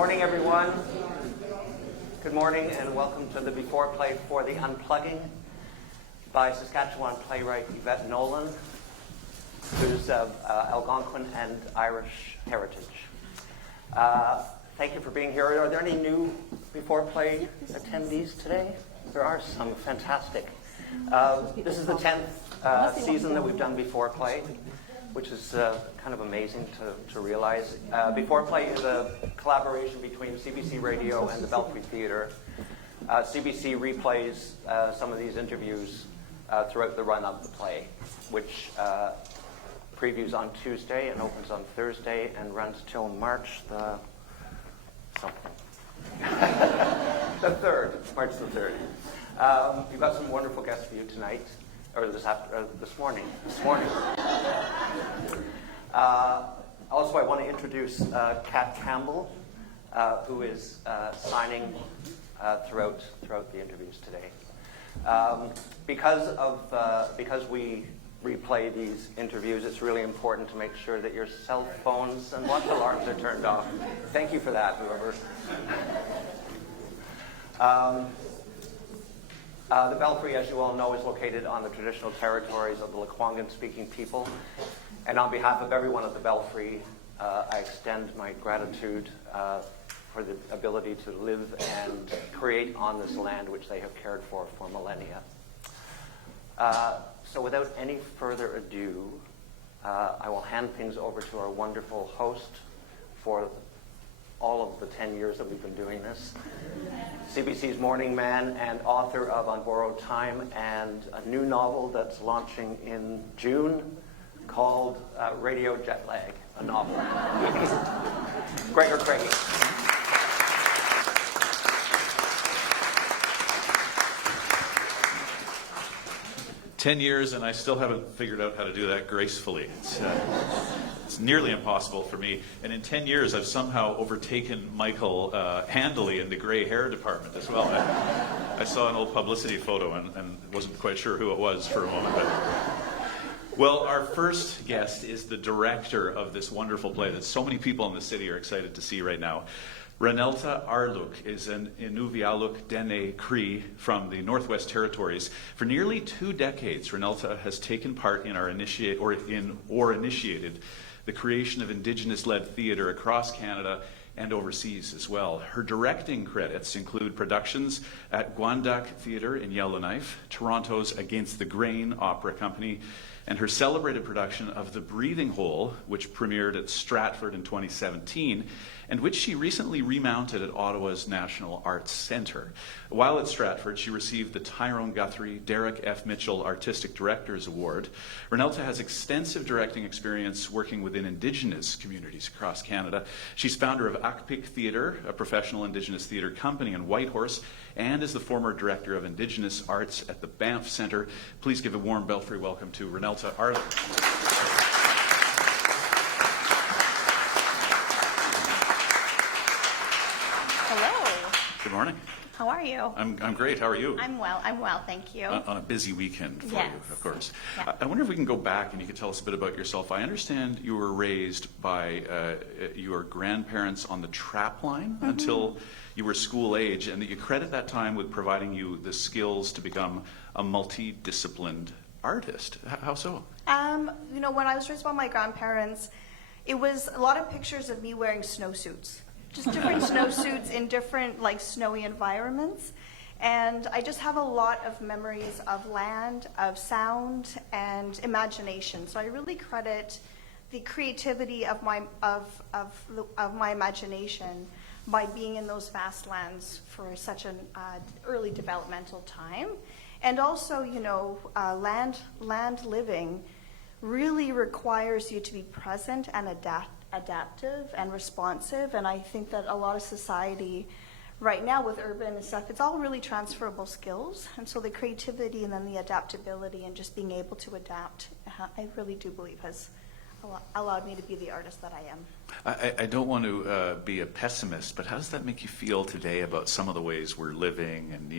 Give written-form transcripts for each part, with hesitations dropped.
morning, everyone. Good morning, and welcome to the B4Play for the Unplugging by Saskatchewan playwright Yvette Nolan, who's of Algonquin and Irish heritage. Thank you for being here. Are there any new B4Play attendees today? There are some. Fantastic. This is the 10th season that we've done B4Play, which is kind of amazing to realize. B4Play is a collaboration between CBC Radio and the Belfry Theatre. CBC replays some of these interviews throughout the run of the play, which previews on Tuesday and opens on Thursday and runs till March the something. March the 3rd. We've got some wonderful guests for you tonight. Or this morning. Also, I want to introduce Kat Campbell, who is signing throughout the interviews today. Because we replay these interviews, it's really important to make sure that your cell phones and watch alarms are turned off. Thank you for that, whoever. The Belfry, as you all know, is located on the traditional territories of the Lekwungen-speaking people. And on behalf of everyone at the Belfry, I extend my gratitude for the ability to live and create on this land which they have cared for millennia. So without any further ado, I will hand things over to our wonderful host for all of the 10 years that we've been doing this. CBC's morning man and author of On Borrowed Time and a new novel that's launching in June called Radio Jet Lag, a novel. Gregor Craigie. 10 years and I still haven't figured out how to do that gracefully. It's nearly impossible for me. And in 10 years, I've somehow overtaken Michael handily in the gray hair department as well. I saw an old publicity photo and wasn't quite sure who it was for a moment. Well, our first guest is the director of this wonderful play that so many people in the city are excited to see right now. Reneltta Arluk is an Inuvialuit Dene Cree from the Northwest Territories. For nearly 2 decades, Reneltta has taken part in initiated the creation of Indigenous-led theatre across Canada and overseas as well. Her directing credits include productions at Gwandak Theatre in Yellowknife, Toronto's Against the Grain Opera Company, and her celebrated production of The Breathing Hole, which premiered at Stratford in 2017, and which she recently remounted at Ottawa's National Arts Centre. While at Stratford, she received the Tyrone Guthrie Derek F. Mitchell Artistic Directors Award. Reneltta has extensive directing experience working within Indigenous communities across Canada. She's founder of Akpik Theatre, a professional Indigenous theatre company in Whitehorse, and is the former director of Indigenous Arts at the Banff Centre. Please give a warm Belfry welcome to Reneltta Arluk. Good morning. How are you? I'm great. How are you? I'm well, thank you. On a busy weekend for Yes. you, of course. Yeah. I wonder if we can go back and you could tell us a bit about yourself. I understand you were raised by your grandparents on the trap line until you were school age, and that you credit that time with providing you the skills to become a multidisciplined artist. How so? When I was raised by my grandparents, it was a lot of pictures of me wearing snowsuits. Just different snowsuits in different, snowy environments. And I just have a lot of memories of land, of sound, and imagination. So I really credit the creativity of my imagination by being in those vast lands for such an early developmental time. And also, land living really requires you to be present and adaptive and responsive, and I think that a lot of society right now with urban and stuff, it's all really transferable skills, and so the creativity and then the adaptability and just being able to adapt, I really do believe has allowed me to be the artist that I am. I don't want to be a pessimist, but how does that make you feel today about some of the ways we're living? And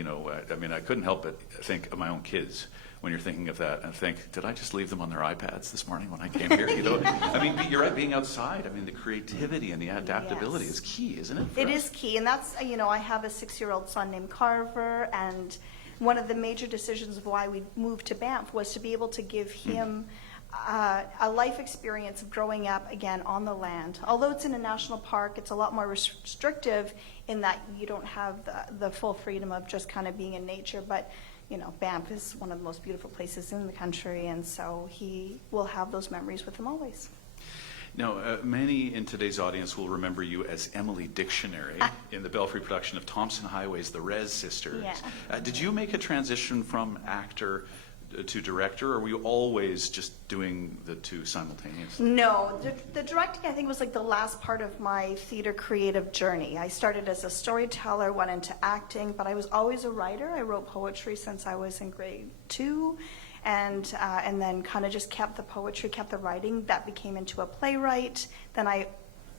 I couldn't help but think of my own kids when you're thinking of that and think, did I just leave them on their iPads this morning when I came here? You know, I mean, you're right, being outside, I mean, the creativity and the adaptability is key, isn't it? It is key, and that's, you know, I have a 6-year-old son named Carver, and one of the major decisions of why we moved to Banff was to be able to give him a life experience of growing up, again, on the land. Although it's in a national park, it's a lot more restrictive in that you don't have the full freedom of just kind of being in nature. But, you know, Banff is one of the most beautiful places in the country, and so he will have those memories with him always. Now, many in today's audience will remember you as Emily Dictionary in the Belfry production of Thompson Highway's The Rez Sisters. Yeah. Did you make a transition from actor to director, or were you always just doing the two simultaneously? No, the directing, I think, was like the last part of my theater creative journey. I started as a storyteller, went into acting, but I was always a writer. I wrote poetry since I was in grade 2, and then kind of just kept the poetry, kept the writing. That became into a playwright. Then I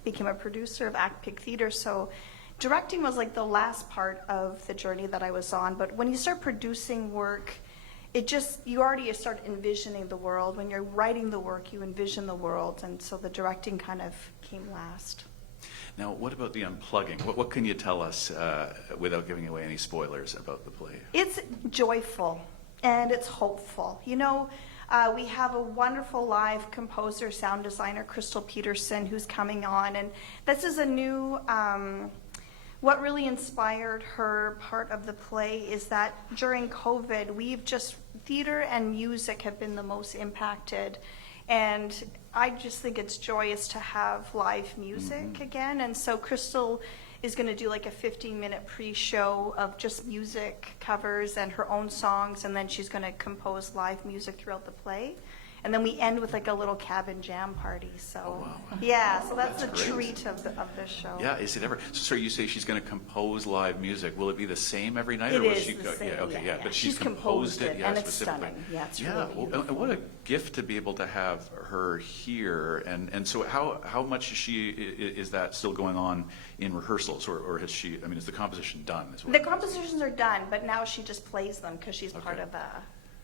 became a producer of Act Pig Theater. So directing was like the last part of the journey that I was on. But when you start producing work, you already start envisioning the world. When you're writing the work, you envision the world, and so the directing kind of came last. Now, what about the unplugging? What can you tell us without giving away any spoilers about the play? It's joyful and it's hopeful. You know, we have a wonderful live composer, sound designer, Crystal Peterson, who's coming on, and this is a new what really inspired her part of the play is that during COVID, theater and music have been the most impacted. And I just think it's joyous to have live music again. And so Crystal is going to do like a 15-minute pre-show of just music covers and her own songs. And then she's going to compose live music throughout the play. And then we end with like a little cabin jam party. So, yeah, so that's the treat of the show. Yeah, is it ever? So you say she's going to compose live music. Will it be the same every night? It or will is she the same, yeah, okay, yeah. But she's composed it, and it's specifically. stunning. Yeah, it's yeah, really beautiful. And what a gift to be able to have her here. And so how much is that still going on in rehearsals, or has she? I mean, is the composition done? The compositions are done, but now she just plays them because she's part of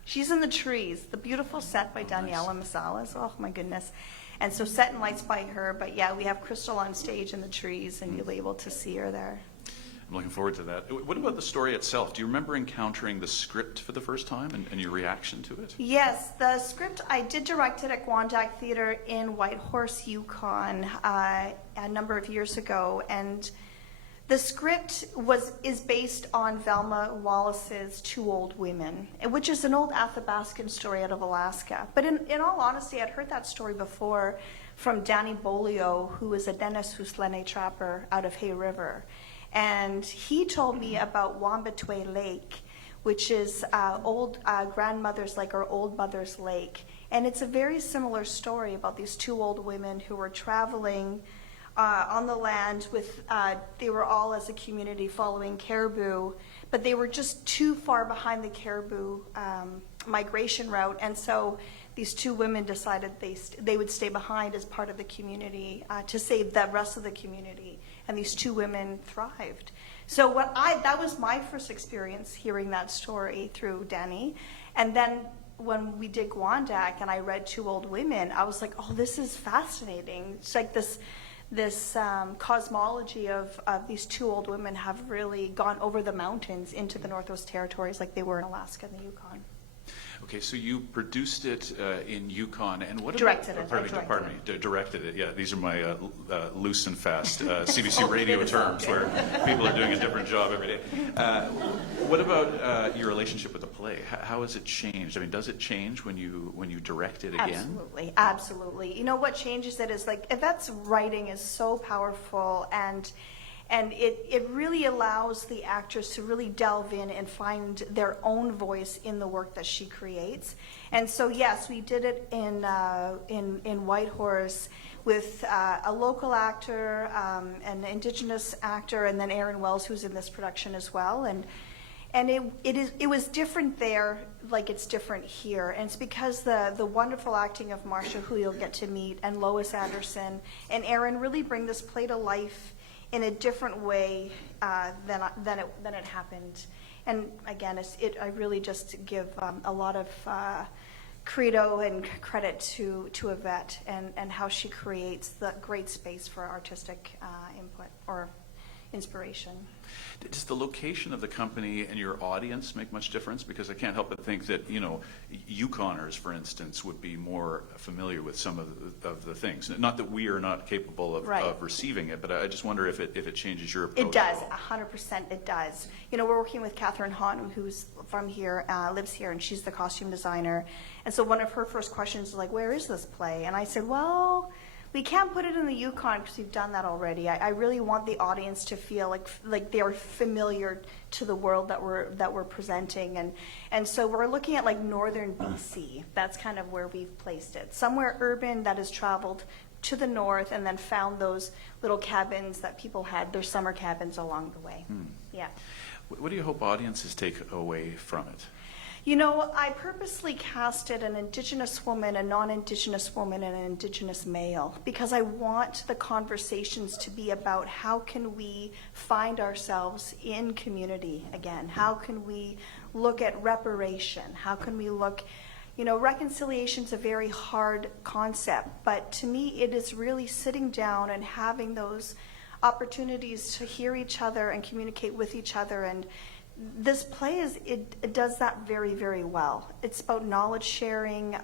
She's in the trees, the beautiful set by Daniela Masalas. Oh my goodness. And so set and lights by her, but yeah, we have Crystal on stage in the trees and you'll be able to see her there. I'm looking forward to that. What about the story itself? Do you remember encountering the script for the first time and your reaction to it? Yes, the script, I did direct it at Gwandak Theatre in Whitehorse, Yukon a number of years ago, and the script is based on Velma Wallace's Two Old Women, which is an old Athabascan story out of Alaska. But in all honesty, I'd heard that story before from Danny Bolio, who is a Dennis Huslene trapper out of Hay River. And he told me about Wambetwe Lake, which is old grandmother's lake or old mother's lake. And it's a very similar story about these two old women who were traveling on the land with, they were all as a community following caribou, but they were just too far behind the caribou migration route. And so these two women decided they would stay behind as part of the community to save the rest of the community. And these two women thrived. So that was my first experience hearing that story through Danny. And then when we did Gwandak and I read Two Old Women, I was like, oh, this is fascinating. It's like this cosmology of these two old women have really gone over the mountains into the Northwest Territories like they were in Alaska and the Yukon. Okay, so you produced it in Yukon, and what directed about, it. Directed it. Yeah, these are my loose and fast CBC radio terms where people are doing a different job every day. What about your relationship with the play? How has it changed? I mean, does it change when you direct it again? Absolutely. You know what changes it is like Yvette's writing is so powerful and it really allows the actors to really delve in and find their own voice in the work that she creates. And so, yes, we did it in Whitehorse with a local actor, an Indigenous actor, and then Aaron Wells, who's in this production as well. And it was different there, like it's different here. And it's because the wonderful acting of Marsha, who you'll get to meet, and Lois Anderson, and Aaron really bring this play to life in a different way than it happened. And again, I really just give a lot of credo and credit to Yvette and how she creates the great space for artistic input or inspiration. Does the location of the company and your audience make much difference? Because I can't help but think that, you know, Yukoners, for instance, would be more familiar with some of the things. Not that we are not capable of, Right. of receiving it, but I just wonder if it changes your approach. It does, at all. 100% it does. You know, we're working with Catherine Hahn, who's from here, lives here, and she's the costume designer. And so one of her first questions is like, where is this play? And I said, well, we can't put it in the Yukon because we've done that already. I really want the audience to feel like they're familiar to the world that we're presenting, and so we're looking at like northern BC. That's kind of where we've placed it. Somewhere urban that has traveled to the north and then found those little cabins that people had, their summer cabins along the way. Yeah. What do you hope audiences take away from it? You know, I purposely casted an Indigenous woman, a non-Indigenous woman, and an Indigenous male because I want the conversations to be about how can we find ourselves in community again? How can we look at reparation? How can we look, you know, reconciliation's a very hard concept, but to me it is really sitting down and having those opportunities to hear each other and communicate with each other. And this play it does that very, very well. It's about knowledge sharing,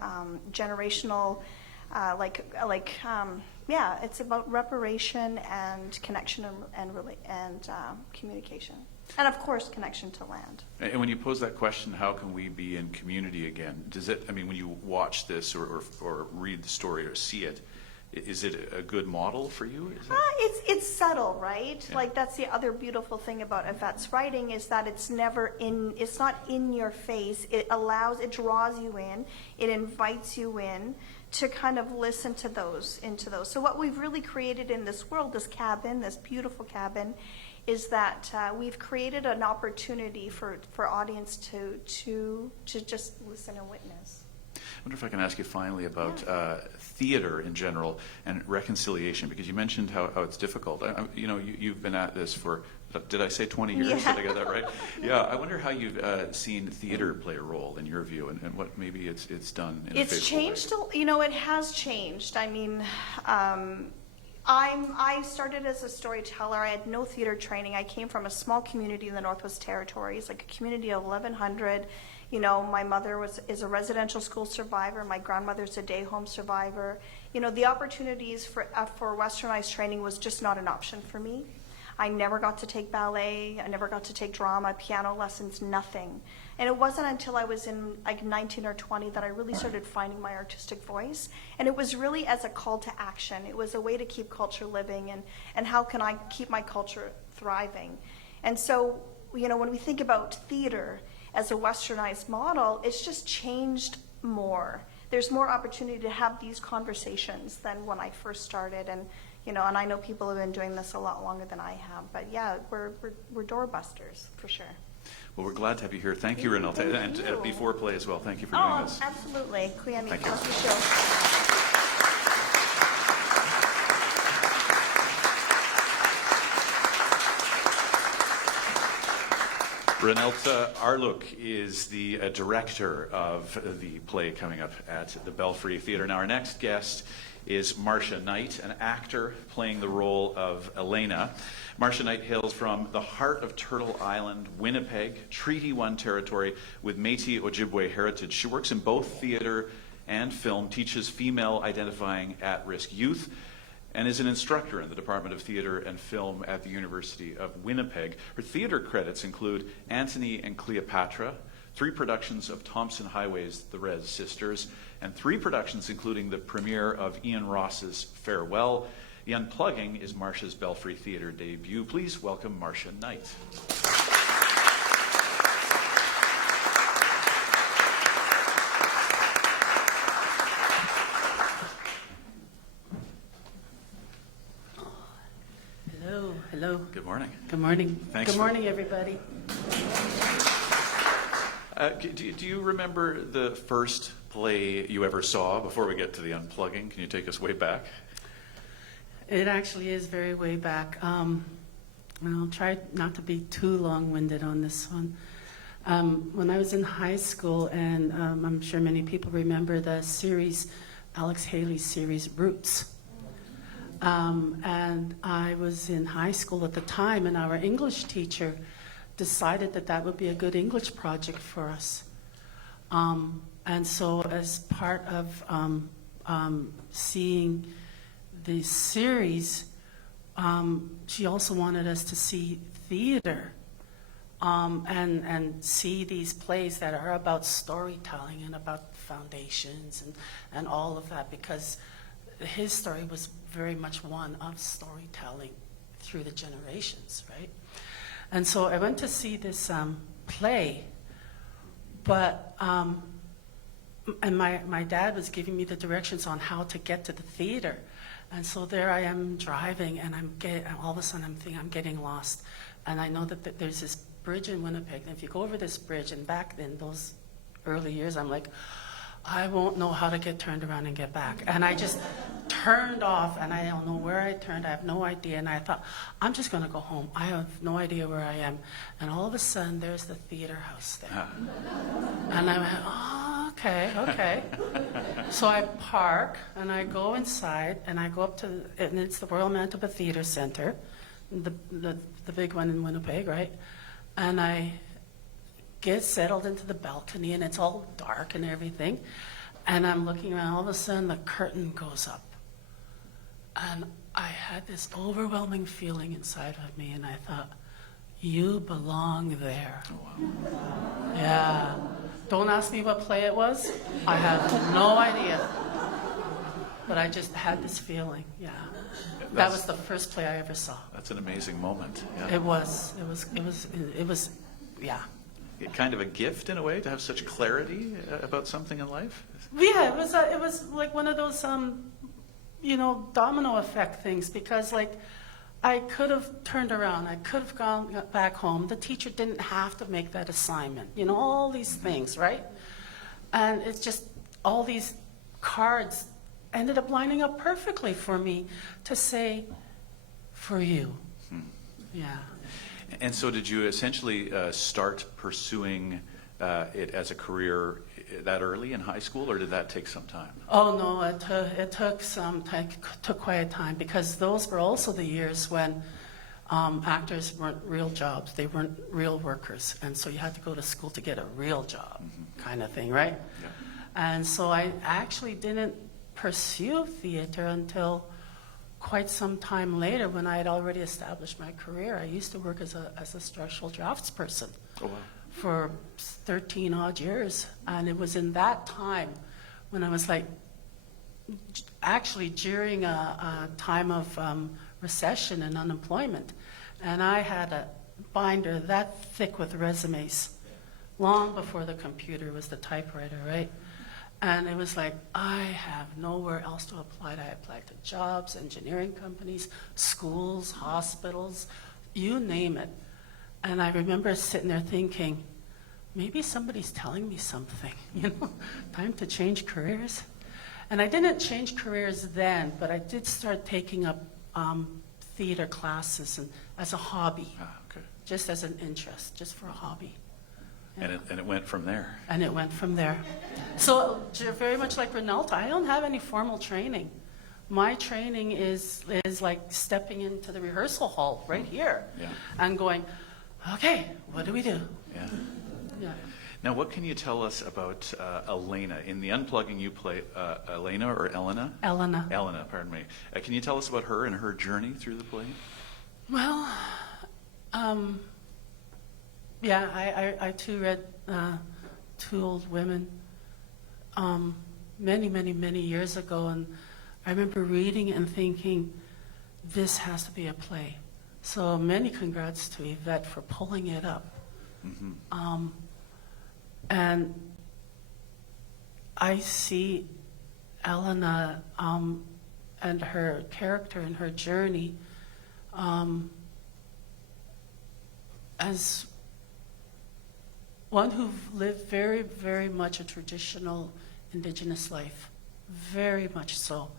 generational, it's about reparation and connection and communication, and of course connection to land. And when you pose that question, how can we be in community again? Does it? I mean, when you watch this or read the story or see it, is it a good model for you? It's subtle, right? Yeah. Like that's the other beautiful thing about Yvette's writing is that it's not in your face. It draws you in, it invites you in to kind of listen to into those. So what we've really created in this world, this cabin, this beautiful cabin, is that we've created an opportunity for audience to just listen and witness. I wonder if I can ask you finally about theater in general and reconciliation, because you mentioned how it's difficult. You've been at this for, did I say 20 years? Yeah. Did I get that right? Yeah, I wonder how you've seen theater play a role in your view and what maybe it's done in a It's faithful changed, way. it has changed. I mean, I started as a storyteller. I had no theater training. I came from a small community in the Northwest Territories, like a community of 1,100. You know, my mother is a residential school survivor. My grandmother's a day home survivor. You know, the opportunities for westernized training was just not an option for me. I never got to take ballet. I never got to take drama, piano lessons, nothing. And it wasn't until I was in like 19 or 20 that I really started finding my artistic voice. And it was really as a call to action. It was a way to keep culture living and how can I keep my culture thriving. And so, you know, when we think about theater as a westernized model, it's just changed more. There's more opportunity to have these conversations than when I first started. And, you know, and I know people have been doing this a lot longer than I have. But yeah, we're doorbusters for sure. Well, we're glad to have you here. Thank you, Reneltta, and at B4Play as well. Thank you for doing this. Absolutely. Kwiyami, Thank you. how's the show? Reneltta Arluk is the director of the play coming up at the Belfry Theatre. Now, our next guest is Marsha Knight, an actor playing the role of Elena. Marsha Knight hails from the heart of Turtle Island, Winnipeg, Treaty 1 territory with Métis Ojibwe heritage. She works in both theatre and film, teaches female-identifying at-risk youth, and is an instructor in the Department of Theatre and Film at the University of Winnipeg. Her theatre credits include Antony and Cleopatra, 3 productions of Thompson Highway's The Rez Sisters, and 3 productions including the premiere of Ian Ross's Farewell. The Unplugging is Marsha's Belfry Theatre debut. Please welcome Marsha Knight. Hello. Good morning. Good morning. Thanks Good morning, everybody. Do you remember the first play you ever saw before we get to the Unplugging? Can you take us way back? It actually is very way back. I'll try not to be too long-winded on this one. When I was in high school, and I'm sure many people remember the series, Alex Haley's series, Roots. And I was in high school at the time, and our English teacher decided that that would be a good English project for us. And so as part of seeing the series, she also wanted us to see theater and see these plays that are about storytelling and about foundations and all of that, because his story was very much one of storytelling through the generations, right? And so I went to see this play, but and my dad was giving me the directions on how to get to the theater. And so there I am driving, and all of a sudden I'm thinking I'm getting lost. And I know that there's this bridge in Winnipeg, and if you go over this bridge, and back in those early years, I'm like, I won't know how to get turned around and get back. And I just turned off, and I don't know where I turned. I have no idea. And I thought, I'm just going to go home. I have no idea where I am. And all of a sudden, there's the theater house there. And I went, oh, okay. So I park, and I go inside, and I go up to, and it's the Royal Manitoba Theatre Centre, the big one in Winnipeg, right? And I get settled into the balcony, and it's all dark and everything. And I'm looking around, all of a sudden the curtain goes up. And I had this overwhelming feeling inside of me, and I thought, you belong there. Oh, wow. Yeah. Don't ask me what play it was. I have no idea. But I just had this feeling, yeah. That was the first play I ever saw. That's an amazing moment. Yeah. It was, yeah. Kind of a gift in a way to have such clarity about something in life. Yeah, it was like one of those, domino effect things, because like I could have turned around, I could have gone back home. The teacher didn't have to make that assignment, all these things, right? And it's just all these cards ended up lining up perfectly for me to say, for you. Yeah. And so did you essentially start pursuing it as a career that early in high school, or did that take some time? Oh, no, it took quite a time, because those were also the years when actors weren't real jobs. They weren't real workers. And so you had to go to school to get a real job, kind of thing, right? Yeah. And so I actually didn't pursue theater until quite some time later, when I had already established my career. I used to work as a structural draftsperson for 13 odd years. And it was in that time when I was like, actually during a time of recession and unemployment. And I had a binder that thick with resumes long before the computer was the typewriter, right? And it was like, I have nowhere else to apply. I applied to jobs, engineering companies, schools, hospitals, you name it. And I remember sitting there thinking, maybe somebody's telling me something, time to change careers. And I didn't change careers then, but I did start taking up theater classes and as a hobby, just as an interest, just for a hobby. And it went from there. And it went from there. So very much like Reneltta, I don't have any formal training. My training is like stepping into the rehearsal hall right here and going, okay, what do we do? Yeah. Now, what can you tell us about Elena? In the Unplugging, you play Elena or Elena? Elena. Elena, pardon me. Can you tell us about her and her journey through the play? Well, I too read Two Old Women many years ago, and I remember reading it and thinking, this has to be a play. So many congrats to Yvette for pulling it up. Mm-hmm. And I see Elena and her character and her journey as one who lived very, very much a traditional Indigenous life, very much so,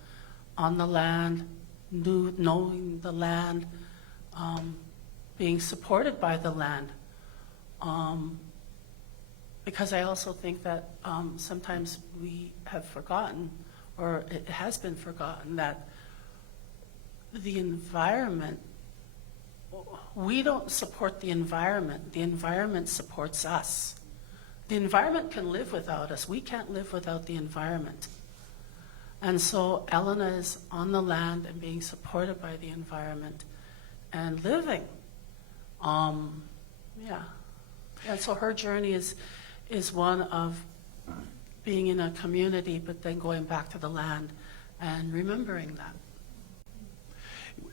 on the land, knowing the land, being supported by the land, because I also think that sometimes we have forgotten, or it has been forgotten, that the environment, we don't support the environment supports us. The environment can live without us. We can't live without the environment. And so Elena is on the land and being supported by the environment and living. Yeah. And so her journey is one of being in a community, but then going back to the land and remembering that.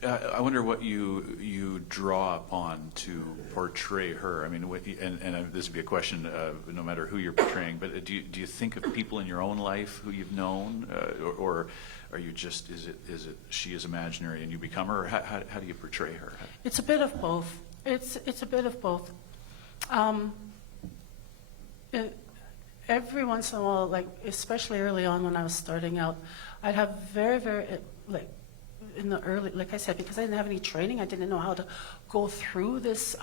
I wonder what you draw upon to portray her. I mean, and this would be a question, no matter who you're portraying. But do you think of people in your own life who you've known, or are you just is it she is imaginary and you become her? Or how do you portray her? It's a bit of both. It's a bit of both. Every once in a while, like especially early on when I was starting out, I'd have very like. In the early, like I said, because I didn't have any training, I didn't know how to go through this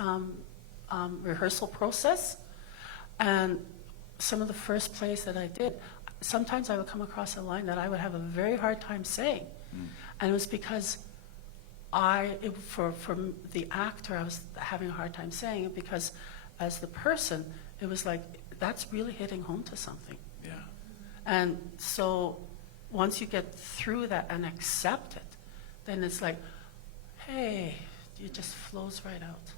rehearsal process. And some of the first plays that I did, sometimes I would come across a line that I would have a very hard time saying. And it was because for the actor, I was having a hard time saying it, because as the person, it was like, that's really hitting home to something. Yeah. And so once you get through that and accept it, then it's like, hey, it just flows right out.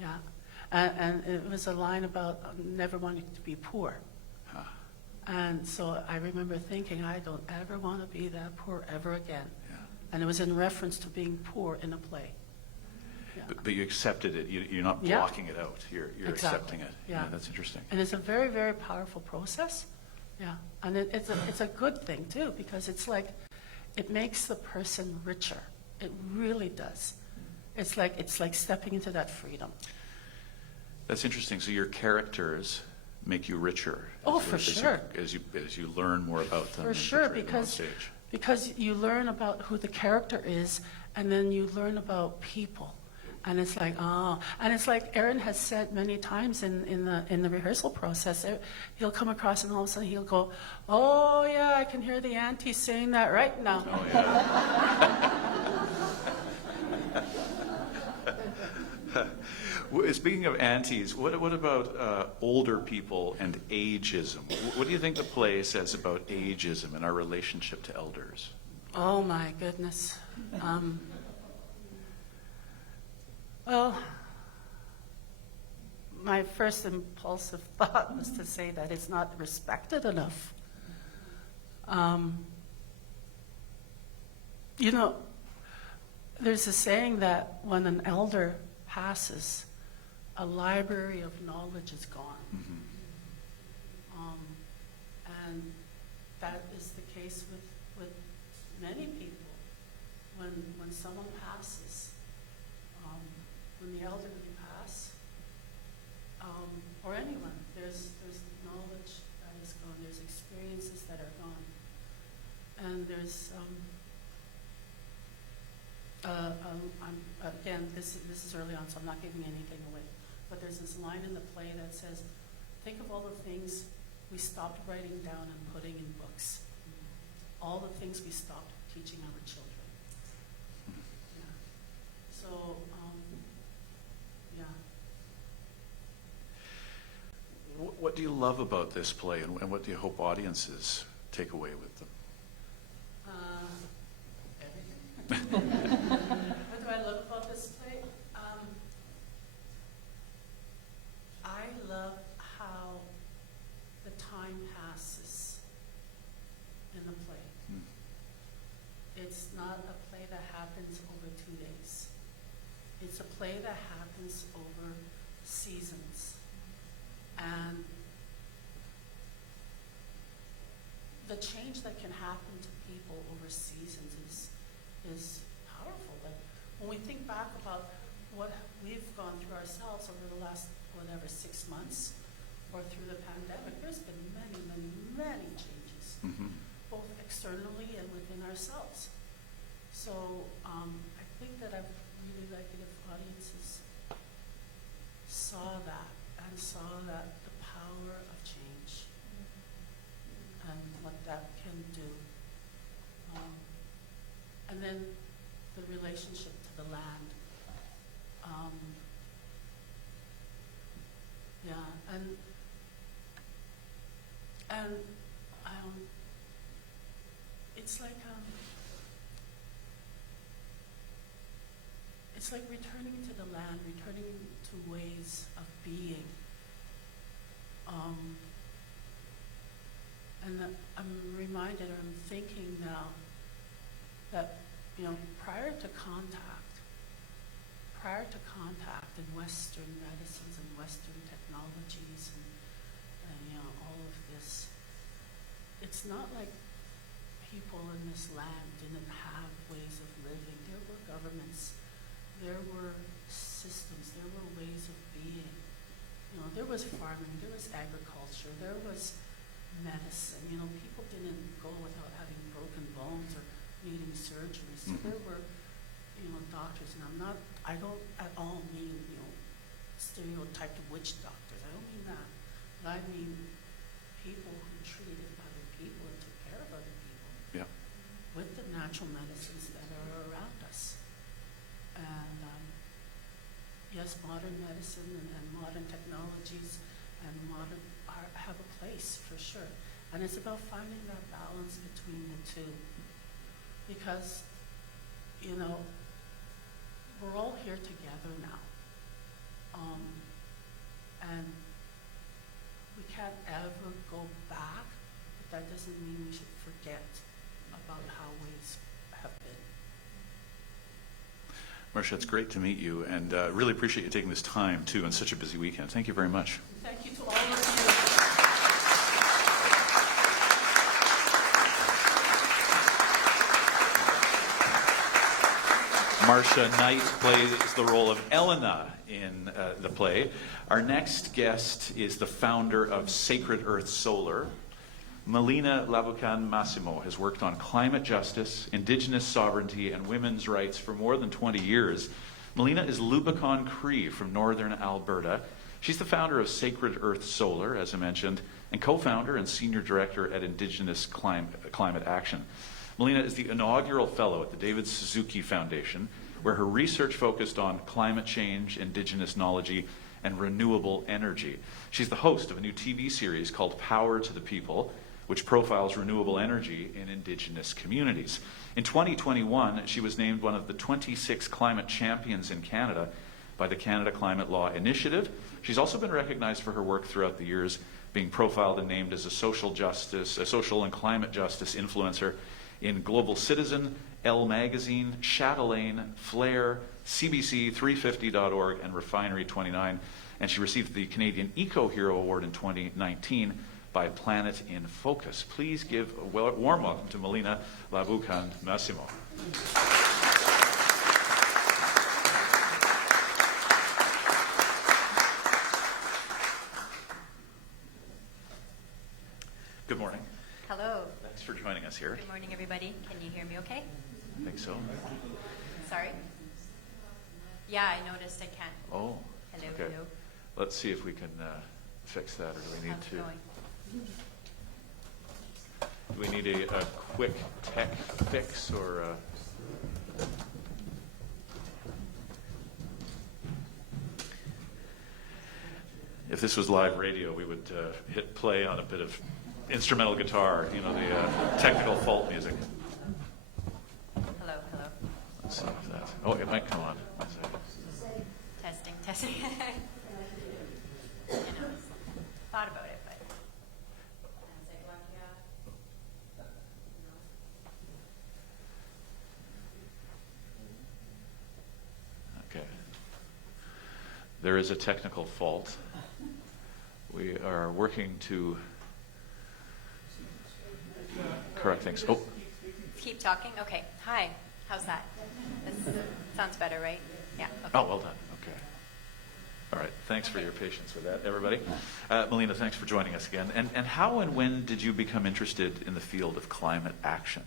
Yeah. And it was a line about never wanting to be poor. Huh. And so I remember thinking, I don't ever want to be that poor ever again. Yeah. And it was in reference to being poor in a play. Yeah. But you accepted it. You're not Yeah. blocking it out. You're Exactly. accepting it. Yeah. That's interesting. And it's a very, very powerful process. Yeah. And it's a good thing, too, because it's like, it makes the person richer. It really does. It's like stepping into that freedom. That's interesting. So your characters make you richer. Oh, for sure. As you learn more about them. For and sure, portray them on stage. because you learn about who the character is, and then you learn about people. And it's like, and it's like Aaron has said many times in the rehearsal process, he'll come across and all of a sudden he'll go, oh yeah, I can hear the auntie saying that right now. Oh, yeah. Speaking of aunties, what about older people and ageism? What do you think the play says about ageism and our relationship to elders? Oh my goodness. Well, my first impulsive thought was to say that it's not respected enough. You know, there's a saying that when an elder passes, a library of knowledge is gone. Mm-hmm. And that is the case with many people. When someone passes, when the elderly pass, or anyone, there's knowledge that is gone, there's experiences that are gone. And there's, again, this is early on, so I'm not giving anything away, but there's this line in the play that says, think of all the things we stopped writing down and putting in books. All the things we stopped teaching our children. Yeah. So, yeah. What do you love about this play, and what do you hope audiences take away with them? Everything. What do I love about this play? I love how the time passes in the play. It's not a play that happens over 2 days. It's a play that happens over seasons. And the change that can happen to people over seasons is powerful. Like when we think back about what we've gone through ourselves over the last, 6 months, or through the pandemic, there's been many, many, many changes, both externally and within ourselves. So I think that I'd really like it if audiences saw that and saw that the power power of change and what that can do. And then the relationship to the land. Yeah, and it's like returning to the land, returning to ways of being. And I'm reminded, or I'm thinking now, that, you know, prior to contact in Western medicines and Western technologies and you know, all of this, it's not like people in this land didn't have ways of living. There were governments, there were systems, there were ways of being. You know, there was farming, there was agriculture, there was medicine. You know, people didn't go without having broken bones or needing surgery. So there were, you know, doctors, and I don't at all mean, you know, stereotyped witch doctors. I don't mean that. But I mean people who treated other people and took care of other people. Yeah. With the natural medicines that are around us. And yes, modern medicine and modern technologies and modern art have a place for sure. And it's about finding that balance between the two. Because, you know, we're all here together now. And we can't ever go back, but that doesn't mean we should forget about how ways have been. Marsha, it's great to meet you, and really appreciate you taking this time, too, on such a busy weekend. Thank you very much. Thank you to all of you. Marsha Knight plays the role of Elena in the play. Our next guest is the founder of Sacred Earth Solar. Melina Laboucan-Massimo has worked on climate justice, Indigenous sovereignty, and women's rights for more than 20 years. Melina is Laboucan Cree from northern Alberta. She's the founder of Sacred Earth Solar, as I mentioned, and co-founder and senior director at Indigenous Climate Action. Melina is the inaugural fellow at the David Suzuki Foundation, where her research focused on climate change, Indigenous knowledge, and renewable energy. She's the host of a new TV series called Power to the People, which profiles renewable energy in Indigenous communities. In 2021, she was named one of the 26 climate champions in Canada by the Canada Climate Law Initiative. She's also been recognized for her work throughout the years, being profiled and named as a social and climate justice influencer in Global Citizen, Elle Magazine, Chatelaine, Flair, CBC, 350.org, and Refinery 29. And she received the Canadian Eco Hero Award in 2019 by Planet in Focus. Please give a warm welcome to Melina Laboucan-Massimo. Good morning. Hello. Thanks for joining us here. Good morning, everybody. Can you hear me okay? I think so. Sorry? Yeah, I noticed I can't. Oh, Hello, okay. hello. Let's see if we can fix that, or do we need How's it to? going? Do we need a quick tech fix, or? If this was live radio, we would hit play on a bit of instrumental guitar, you know, the technical fault music. Hello, hello. Let's see if that. Oh, it might come on. One second. Testing. I know, thought about it, but. Okay. There is a technical fault. We are working to correct things. Oh, Keep talking? Okay. Hi. How's that? This sounds better, right? Yeah. Okay. oh, well done. Okay. All right. Thanks for your patience with that, everybody. Melina, thanks for joining us again. And how and when did you become interested in the field of climate action?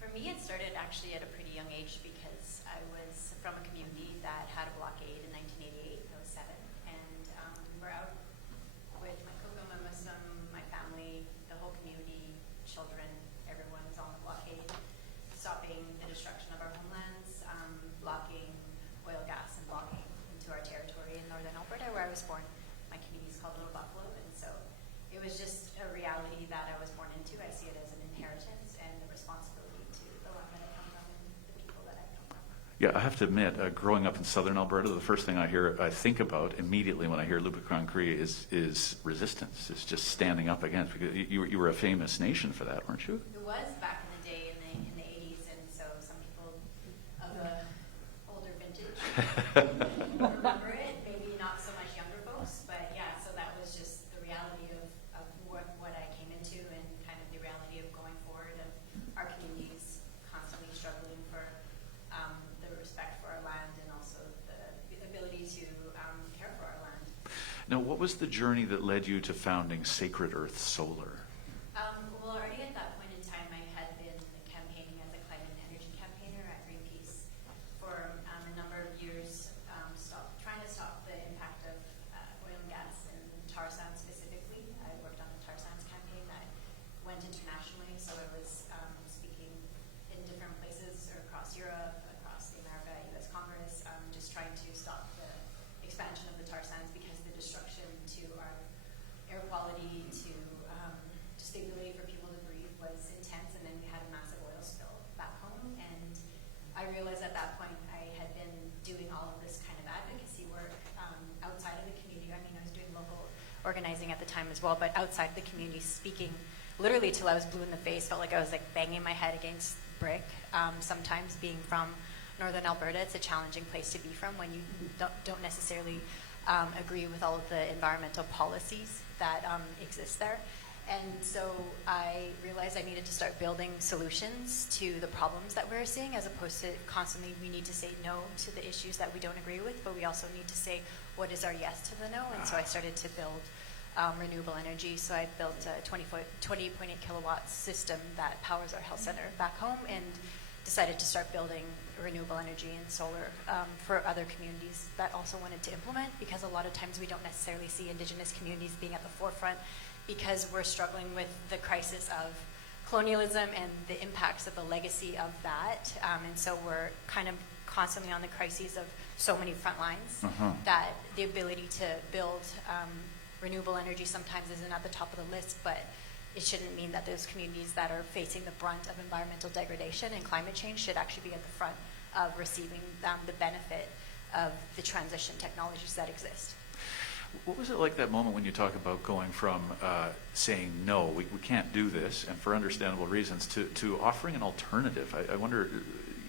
For me, it started actually at a pretty young age because I was from a community that had a blockade in 1988. I was 7, and we were out was born, my community is called Little Buffalo, and so it was just a reality that I was born into. I see it as an inheritance and a responsibility to the land that I come from and the people that I come from. Yeah, I have to admit, growing up in southern Alberta, the first thing I think about immediately when I hear Laboucan-Cree is resistance. It's just standing up against, because you were a famous nation for that, weren't you? It was back in the day in the 80s, and so some people of a older vintage remember it, maybe not so much younger folks, but yeah, so that was just the reality of what I came into, and kind of the reality of going forward, of our communities constantly struggling for the respect for our land, and also the ability to care for our land. Now, what was the journey that led you to founding Sacred Earth Solar? Well, already at that point in time, I had been campaigning as a climate and energy campaigner at Greenpeace for a number of years, trying to stop the impact of oil and gas and tar sands specifically. I worked on the tar sands campaign that went internationally, so I was speaking in different places across Europe, across the America, U.S. Congress, just trying to stop the expansion of the tar sands, because the destruction to our air quality, to just the ability for people to breathe was intense. And then we had a massive oil spill back home, and I realized at that point I had been doing all of this kind of advocacy work outside of the community. I mean, I was doing local organizing at the time as well, but outside the community, speaking literally till I was blue in the face. Felt like I was like banging my head against brick. Sometimes being from Northern Alberta, it's a challenging place to be from when you don't necessarily agree with all of the environmental policies that exist there. And so I realized I needed to start building solutions to the problems that we're seeing, as opposed to constantly we need to say no to the issues that we don't agree with, but we also need to say what is our yes to the no. And so I started to build renewable energy. So I built a 28.8 kilowatt system that powers our health center back home, and decided to start building renewable energy and solar for other communities that also wanted to implement, because a lot of times we don't necessarily see Indigenous communities being at the forefront, because we're struggling with the crisis of colonialism and the impacts of the legacy of that. And so we're kind of constantly on the crises of so many front lines that the ability to build renewable energy sometimes isn't at the top of the list, but it shouldn't mean that those communities that are facing the brunt of environmental degradation and climate change should actually be at the front of receiving the benefit of the transition technologies that exist. What was it like that moment when you talk about going from saying, no, we can't do this, and for understandable reasons, to offering an alternative? I wonder,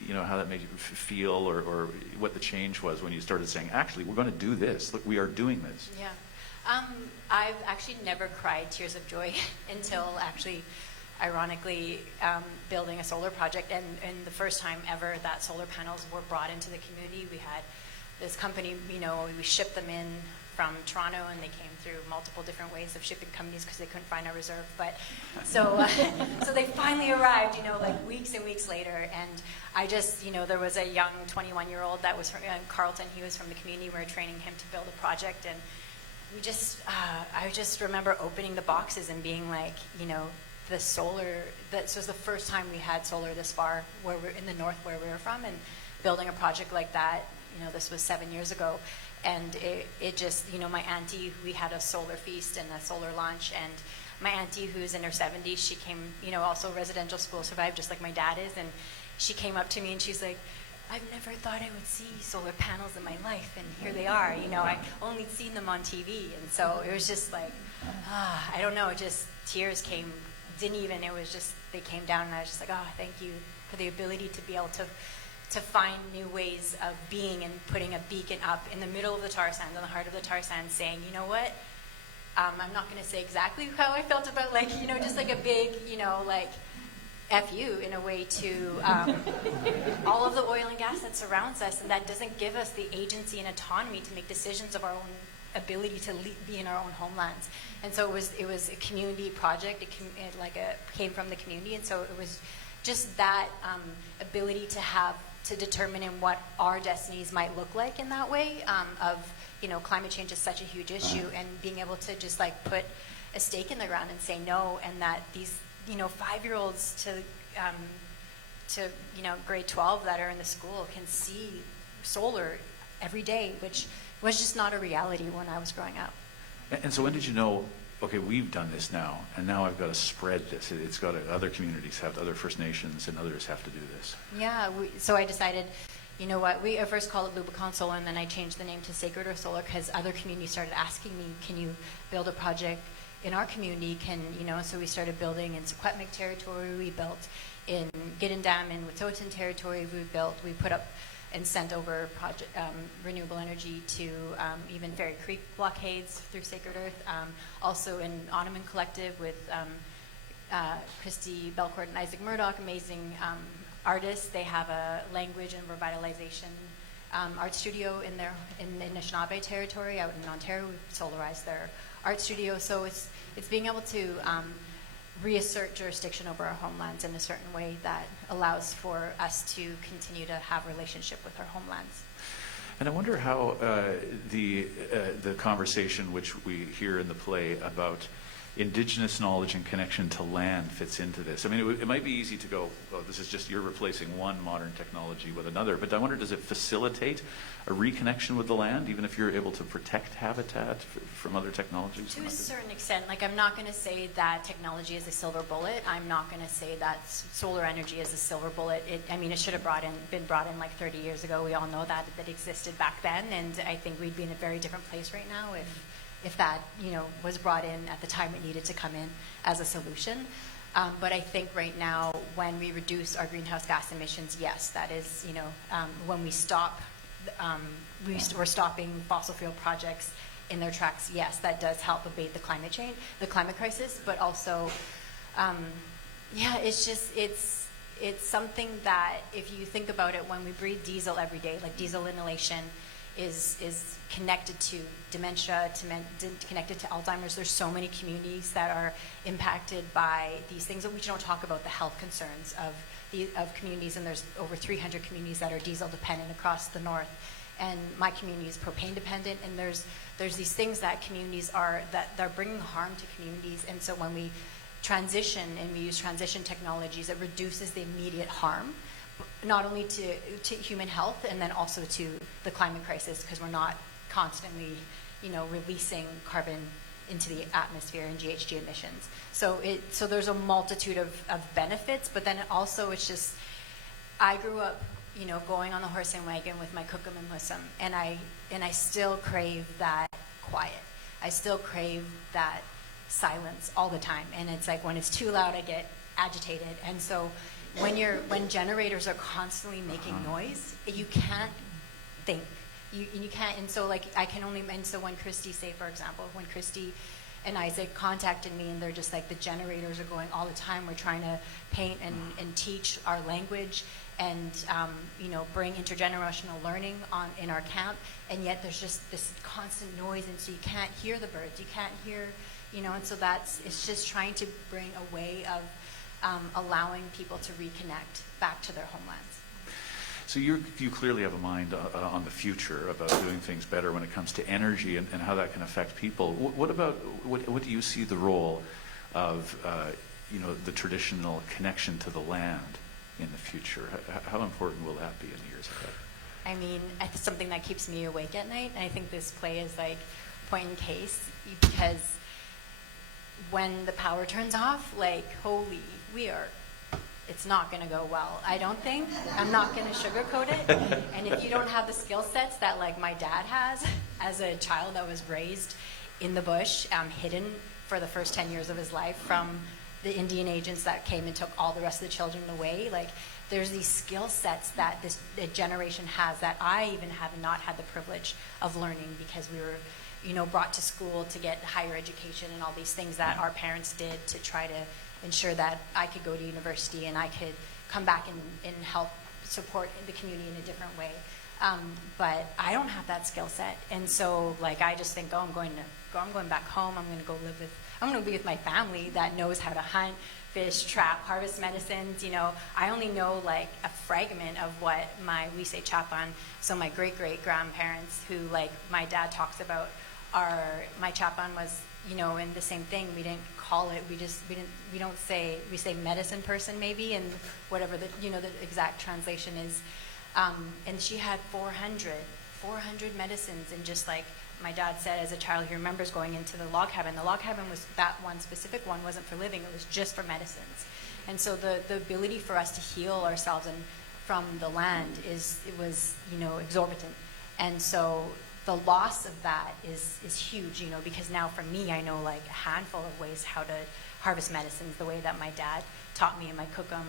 how that made you feel, or what the change was when you started saying, actually, we're going to do this. Look, we are doing this. Yeah. I've actually never cried tears of joy until actually, ironically, building a solar project. And the first time ever that solar panels were brought into the community, we had this company, we shipped them in from Toronto, and they came through multiple different ways of shipping companies because they couldn't find our reserve. But so they finally arrived, like weeks and weeks later. And I just, there was a young 21-year-old that was from Carleton. He was from the community. We were training him to build a project, and we just, I just remember opening the boxes and being like, the solar. This was the first time we had solar this far, where we're in the north, where we were from, and building a project like that. This was 7 years ago. And it just, my auntie, we had a solar feast and a solar lunch, and my auntie, who's in her 70s, she came, also residential school survived, just like my dad is, and she came up to me and she's like, I've never thought I would see solar panels in my life, and here they are. I only seen them on TV, and so it was just like, I don't know, just tears came, it was just, they came down, and I was just like, thank you for the ability to be able to find new ways of being, and putting a beacon up in the middle of the tar sands, in the heart of the tar sands, saying, you know what, I'm not going to say exactly how I felt about, just like a big, like, F you, in a way, to all of the oil and gas that surrounds us, and that doesn't give us the agency and autonomy to make decisions of our own ability to be in our own homelands. And so it was a community project. It came from the community, and so it was just that ability to determine in what our destinies might look like in that way, of climate change is such a huge issue, and being able to just put a stake in the ground and say no, and that these 5-year-olds to grade 12 that are in the school can see solar every day, which was just not a reality when I was growing up. And so when did you know, okay, we've done this now, and now I've got to spread this. It's got to, other communities have, other First Nations and others have to do this. Yeah, so I decided, you know what, we at first called it Laboucan Solar, and then I changed the name to Sacred Earth Solar because other communities started asking me, can you build a project in our community? So we started building in Secwepemc territory, we built in Giddendam and Wet'suwet'en territory, we put up and sent over renewable energy to even Fairy Creek blockades through Sacred Earth. Also in Ottoman Collective with Christy Belcourt and Isaac Murdoch, amazing artists. They have a language and revitalization art studio in the Anishinaabe territory out in Ontario. We've solarized their art studio. So it's being able to reassert jurisdiction over our homelands in a certain way that allows for us to continue to have relationship with our homelands. And I wonder how the conversation which we hear in the play about Indigenous knowledge and connection to land fits into this. I mean, it might be easy to go, oh, this is just you're replacing one modern technology with another, but I wonder, does it facilitate a reconnection with the land, even if you're able to protect habitat from other technologies? To a certain extent. Like, I'm not going to say that technology is a silver bullet. I'm not going to say that solar energy is a silver bullet. It should have been brought in like 30 years ago. We all know that existed back then, and I think we'd be in a very different place right now if that was brought in at the time it needed to come in as a solution. But I think right now, when we reduce our greenhouse gas emissions, yes, that is, when we stop, we're stopping fossil fuel projects in their tracks. Yes, that does help abate the climate crisis. But also, it's something that if you think about it, when we breathe diesel every day, like diesel inhalation is connected to dementia, connected to Alzheimer's. There's so many communities that are impacted by these things that we don't talk about, the health concerns of communities, and there's over 300 communities that are diesel dependent across the north. And my community is propane dependent, and there's these things that communities that are bringing harm to communities. And so when we transition and we use transition technologies, it reduces the immediate harm, not only to human health and then also to the climate crisis, because we're not constantly, releasing carbon into the atmosphere and GHG emissions. So there's a multitude of benefits, but then it's just, I grew up, going on the horse and wagon with my kukum and husum, and I still crave that quiet. I still crave that silence all the time, and it's like when it's too loud, I get agitated. And so when generators are constantly making noise, you can't think. You can't, and so when Christy, for example, when Christy and Isaac contacted me and they're just like, the generators are going all the time, we're trying to paint and teach our language and bring intergenerational learning in our camp, and yet there's just this constant noise, and so you can't hear the birds, you can't hear, and so it's just trying to bring a way of allowing people to reconnect back to their homelands. So you clearly have a mind on the future about doing things better when it comes to energy and how that can affect people. What do you see the role of the traditional connection to the land in the future? How important will that be in the years ahead? I mean, it's something that keeps me awake at night, and I think this play is like point in case, because when the power turns off, it's not going to go well, I don't think. I'm not going to sugarcoat it. And if you don't have the skill sets that my dad has as a child that was raised in the bush, hidden for the first 10 years of his life from the Indian agents that came and took all the rest of the children away, there's these skill sets that this generation has that I even have not had the privilege of learning, because we were brought to school to get higher education and all these things that our parents did to try to ensure that I could go to university and I could come back and help support the community in a different way. But I don't have that skill set. And so I just think, I'm going back home. I'm going to be with my family that knows how to hunt, fish, trap, harvest medicines. I only know a fragment of what we say chapan. So my great-great-grandparents, who my dad talks about, my chapan was, and the same thing. We didn't call it. We say medicine person maybe, and whatever the exact translation is. And she had 400 400 medicines, and just like my dad said, as a child, he remembers going into the log cabin. The log cabin was, that one specific one wasn't for living, it was just for medicines. And so the ability for us to heal ourselves and from the land it was, you know, exorbitant. And so the loss of that is huge, you know, because now for me, I know like a handful of ways how to harvest medicines, the way that my dad taught me, and my cook'em,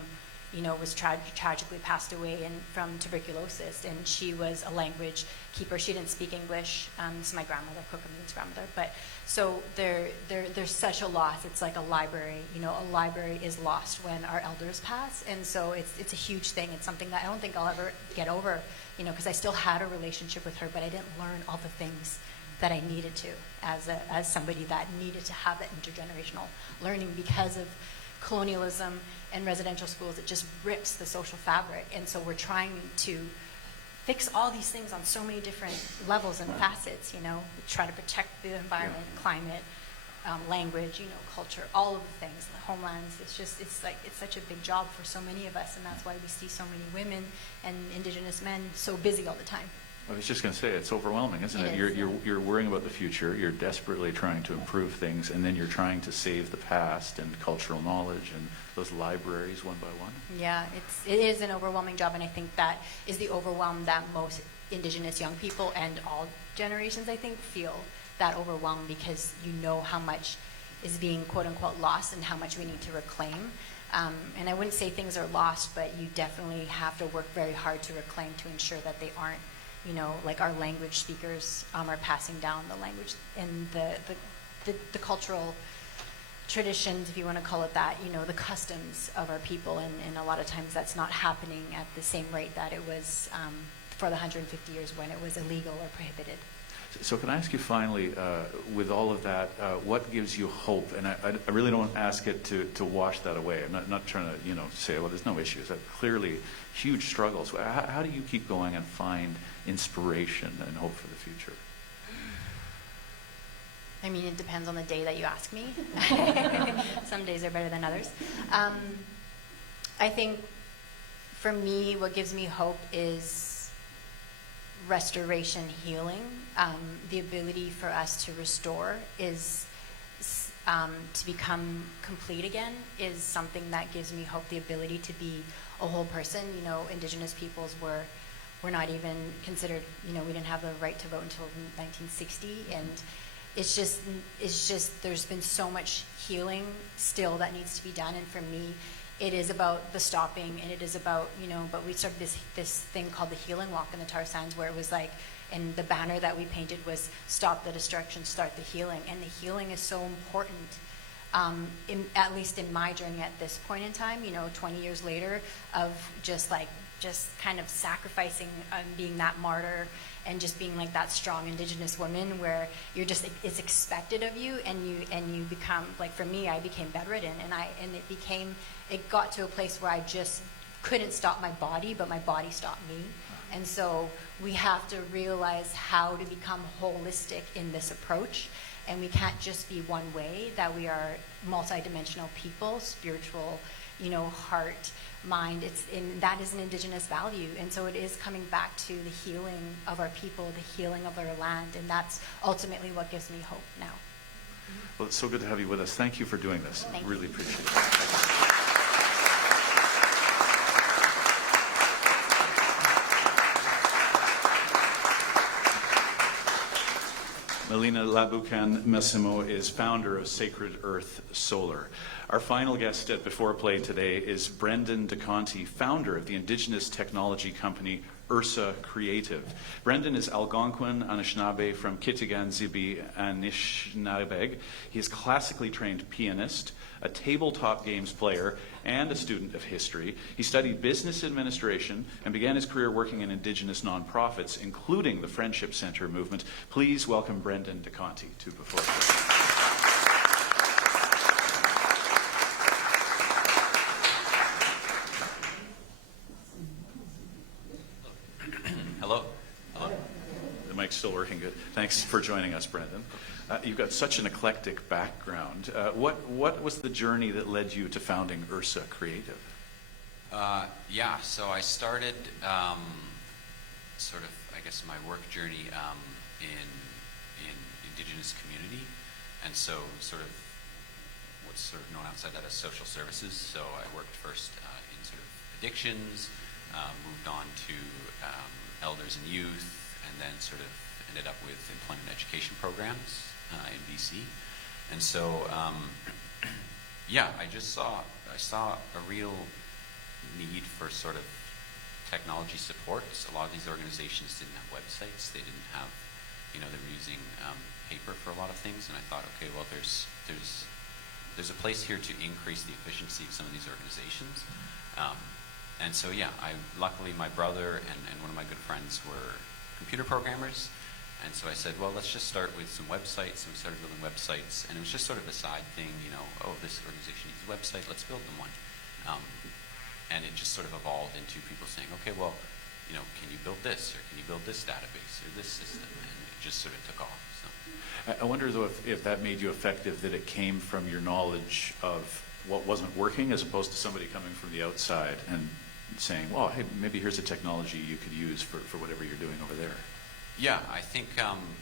you know, was tragically passed away from tuberculosis, and she was a language keeper. She didn't speak English. This is my grandmother, Cook'em's grandmother. But so there's such a loss. It's like a library. You know, a library is lost when our elders pass, and so it's a huge thing. It's something that I don't think I'll ever get over. You know, because I still had a relationship with her, but I didn't learn all the things that I needed to as somebody that needed to have that intergenerational learning because of colonialism and residential schools. It just rips the social fabric, and so we're trying to fix all these things on so many different levels and facets. You know, we try to protect the environment, climate, language, you know, culture, all of the things, the homelands. It's such a big job for so many of us, and that's why we see so many women and Indigenous men so busy all the time. I was just going to say, it's overwhelming, isn't it? You're worrying about the future, you're desperately trying to improve things, and then you're trying to save the past and cultural knowledge and those libraries one by one. Yeah, it is an overwhelming job, and I think that is the overwhelm that most Indigenous young people and all generations, I think, feel that overwhelm, because you know how much is being quote-unquote lost and how much we need to reclaim. And I wouldn't say things are lost, but you definitely have to work very hard to reclaim, to ensure that they aren't, you know, like our language speakers are passing down the language and the cultural traditions, if you want to call it that, you know, the customs of our people, and a lot of times that's not happening at the same rate that it was for the 150 years when it was illegal or prohibited. So can I ask you finally, with all of that, what gives you hope? And I really don't ask it to wash that away. I'm not trying to, you know, say, well, there's no issues. Clearly, huge struggles. How do you keep going and find inspiration and hope for the future? I mean, it depends on the day that you ask me. Some days are better than others. I think for me, what gives me hope is restoration, healing. The ability for us to restore is to become complete again is something that gives me hope. The ability to be a whole person. You know, Indigenous peoples were not even considered, you know, we didn't have the right to vote until 1960, and it's just there's been so much healing still that needs to be done. And for me, it is about the stopping, and it is about, you know, but we started this thing called the Healing Walk in the tar sands, where it was like, and the banner that we painted was stop the destruction, start the healing. And the healing is so important, at least in my journey at this point in time, you know, 20 years later, of just kind of sacrificing, being that martyr, and just being like that strong Indigenous woman, where you're just, it's expected of you, and you become, like for me, I became bedridden, and it got to a place where I just couldn't stop my body, but my body stopped me. And so we have to realize how to become holistic in this approach, and we can't just be one way, that we are multidimensional people, spiritual, you know, heart, mind. That is an Indigenous value, and so it is coming back to the healing of our people, the healing of our land, and that's ultimately what gives me hope now. Well, it's so good to have you with us. Thank you for doing this. Thank you. Really appreciate it. Melina Laboucan-Massimo is founder of Sacred Earth Solar. Our final guest at B4Play today is Brendan Dacontie, founder of the Indigenous technology company Ursa Creative. Brendan is Algonquin Anishinaabe from Kitigan Zibi Anishinaabeg. He is classically trained pianist, a tabletop games player, and a student of history. He studied business administration and began his career working in Indigenous nonprofits, including the Friendship Center movement. Please welcome Brendan Dacontie to B4Play. Hello. The mic's still working good. Thanks for joining us, Brendan. You've got such an eclectic background. What was the journey that led you to founding Ursa Creative? So I started sort of, I guess, my work journey in Indigenous community, and so sort of what's sort of known outside that as social services. So I worked first in sort of addictions, moved on to elders and youth, and then sort of ended up with employment education programs in BC. And so, yeah, I saw a real need for sort of technology support. So a lot of these organizations didn't have websites. They didn't have, they were using paper for a lot of things. And I thought, okay, well, there's a place here to increase the efficiency of some of these organizations. And so, yeah, luckily my brother and one of my good friends were computer programmers. And so I said, well, let's just start with some websites. And we started building websites. And it was just sort of a side thing, oh, this organization needs a website, let's build them one. And it just sort of evolved into people saying, okay, well, can you build this? Or can you build this database or this system? And it just sort of took off. So. I wonder, though, if that made you effective, that it came from your knowledge of what wasn't working as opposed to somebody coming from the outside and saying, well, hey, maybe here's a technology you could use for whatever you're doing over there. Yeah, I think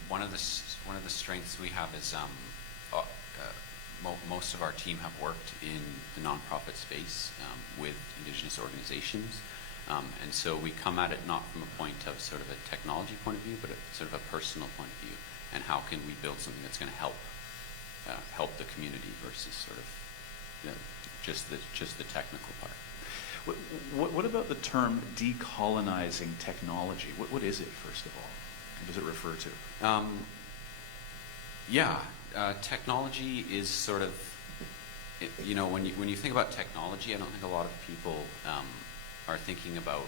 one of the strengths we have is most of our team have worked in the nonprofit space with Indigenous organizations, and so we come at it not from a point of sort of a technology point of view, but a sort of a personal point of view, and how can we build something that's going to help the community versus sort of just the technical part. What about the term decolonizing technology? What is it, first of all? What does it refer to? Technology is sort of, when you think about technology, I don't think a lot of people are thinking about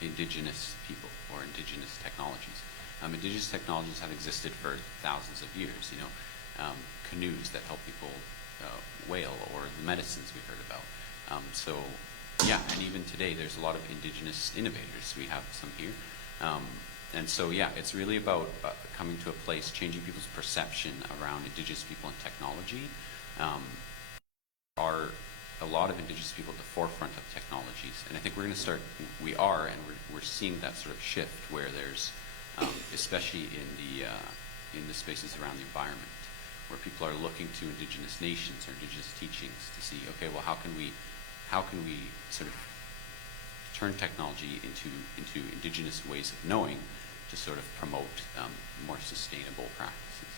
Indigenous people or Indigenous technologies. Indigenous technologies have existed for thousands of years. Canoes that help people whale, or the medicines we heard about. And even today, there's a lot of Indigenous innovators. We have some here. And so, yeah, it's really about coming to a place, changing people's perception around Indigenous people and technology. Are a lot of Indigenous people at the forefront of technologies, and I think we're seeing that sort of shift where there's, especially in the spaces around the environment, where people are looking to Indigenous nations or Indigenous teachings to see, okay, well, how can we sort of turn technology into Indigenous ways of knowing to sort of promote more sustainable practices.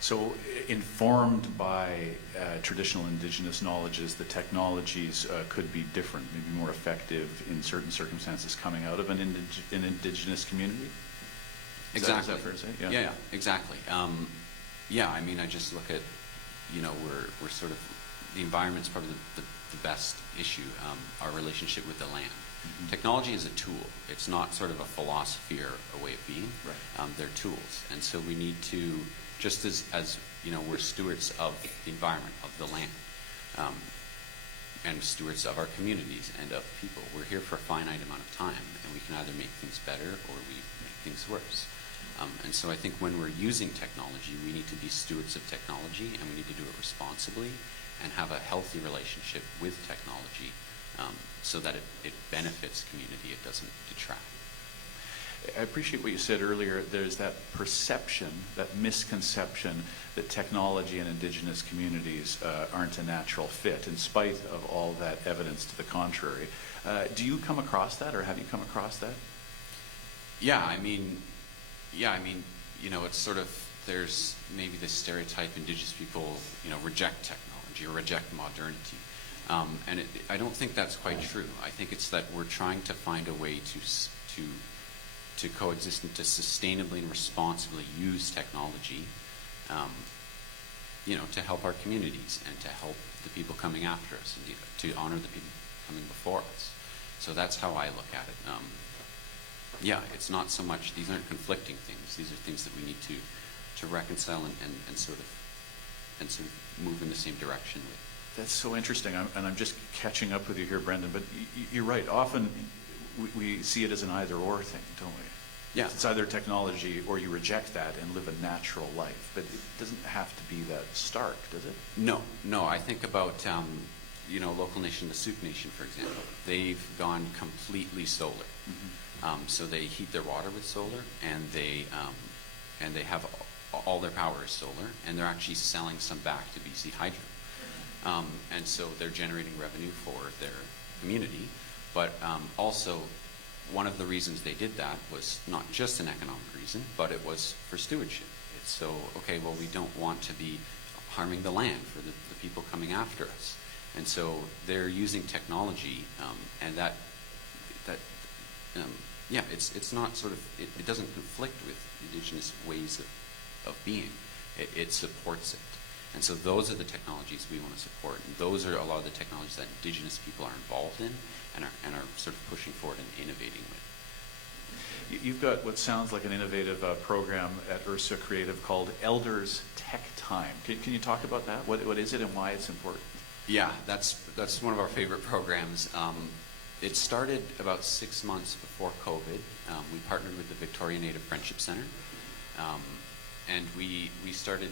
So informed by traditional Indigenous knowledges, the technologies could be different, maybe more effective in certain circumstances coming out of an Indigenous community? Exactly. Is that fair to say? Yeah, exactly. I just look at, we're sort of, the environment's probably the best issue, our relationship with the land. Mm-hmm. Technology is a tool. It's not sort of a philosophy or a way of being. Right. They're tools. And so we need to, just as we're stewards of the environment, of the land, and stewards of our communities and of people. We're here for a finite amount of time, and we can either make things better or we make things worse. And so I think when we're using technology, we need to be stewards of technology, and we need to do it responsibly and have a healthy relationship with technology, so that it benefits community, it doesn't detract. I appreciate what you said earlier. There's that perception, that misconception that technology and Indigenous communities aren't a natural fit, in spite of all that evidence to the contrary. Do you come across that, or have you come across that? It's sort of, there's maybe this stereotype Indigenous people, reject technology or reject modernity. I don't think that's quite true. I think it's that we're trying to find a way to coexist and to sustainably and responsibly use technology, to help our communities and to help the people coming after us and to honor the people coming before us. So that's how I look at it. It's not so much, these aren't conflicting things. These are things that we need to reconcile and sort of move in the same direction with. That's so interesting, and I'm just catching up with you here, Brendan, but you're right. Often we see it as an either-or thing, don't we? Yeah. It's either technology or you reject that and live a natural life, but it doesn't have to be that stark, does it? No. I think about, local nation, the Sioux Nation, for example. They've gone completely solar. Mm-hmm. So they heat their water with solar, and they have all their power is solar, and they're actually selling some back to BC Hydro. And so they're generating revenue for their community, but also one of the reasons they did that was not just an economic reason, but it was for stewardship. It's so, okay, well, we don't want to be harming the land for the people coming after us. And so they're using technology, and it's not sort of, it doesn't conflict with Indigenous ways of being. It supports it. And so those are the technologies we want to support. And those are a lot of the technologies that Indigenous people are involved in and are sort of pushing forward and innovating with. You've got what sounds like an innovative program at Ursa Creative called Elders Tech Time. Can you talk about that? What is it and why it's important? Yeah, that's one of our favorite programs. It started about 6 months before COVID. We partnered with the Victoria Native Friendship Center, and we started.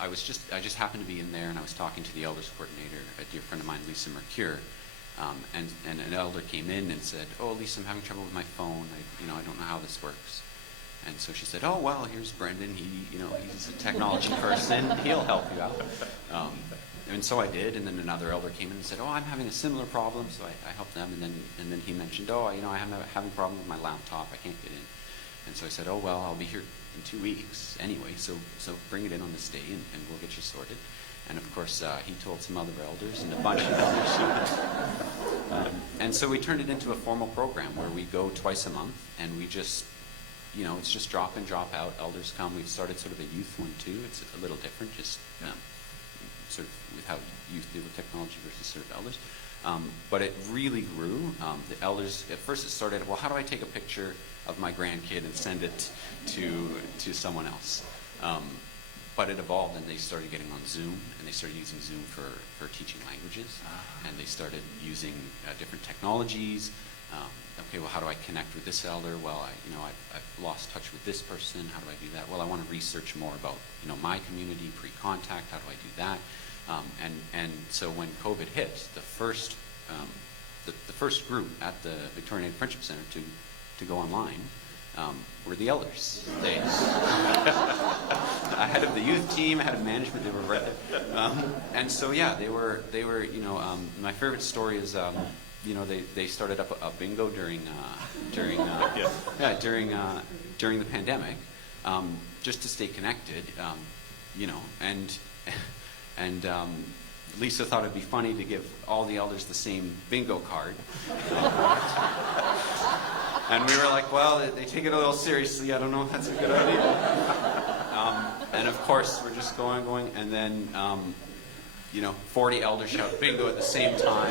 I just happened to be in there, and I was talking to the elders coordinator, a dear friend of mine, Lisa Mercure, and an elder came in and said, "Oh, Lisa, I'm having trouble with my phone. I don't know how this works." And so she said, "Oh, well, here's Brendan. He's a technology person. He'll help you out." And so I did, and then another elder came in and said, "Oh, I'm having a similar problem." So I helped them, and then he mentioned, "Oh, I'm having a problem with my laptop. I can't get in." And so I said, "Oh, well, I'll be here in 2 weeks anyway, so bring it in on this day, and we'll get you sorted." And of course, he told some other elders, and a bunch of elders. And so we turned it into a formal program where we go twice a month, and we just, it's just drop in, drop out. Elders come. We've started sort of a youth one too. It's a little different, just sort of with how youth deal with technology versus sort of elders. But it really grew. The elders, at first it started, well, how do I take a picture of my grandkid and send it to someone else? But it evolved, and they started getting on Zoom, and they started using Zoom for teaching languages, and they started using different technologies. Okay, well, how do I connect with this elder? Well, I've lost touch with this person. How do I do that? Well, I want to research more about my community pre-contact. How do I do that? And so when COVID hit, the first group at the Victoria Native Friendship Center to go online were the elders. They ahead of the youth team, ahead of management, they were right there. And so they were. My favorite story is. They started up a bingo during the pandemic, just to stay connected, and Lisa thought it'd be funny to give all the elders the same bingo card, and we were like, well, they take it a little seriously. I don't know if that's a good idea. And of course, we're just going, and then 40 elders shout bingo at the same time.